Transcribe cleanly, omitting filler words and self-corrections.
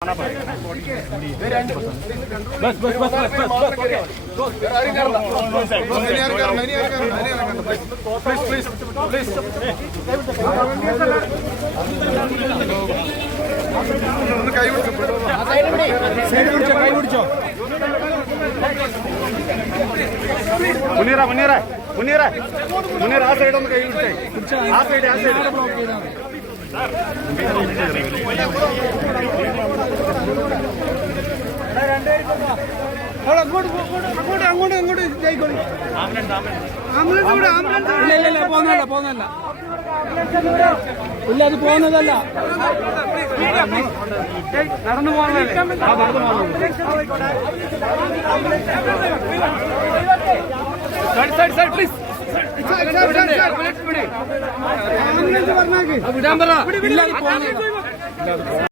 बस बस बस बस मुनीरा मुनीरा मुनीरा मुनीरा आ सैड कई आ सैड ഇല്ല അത് പോകുന്നതല്ല നടന്നു പോകുന്നതല്ലേ സൈഡ് പ്ലീസ് വിടാൻ പറ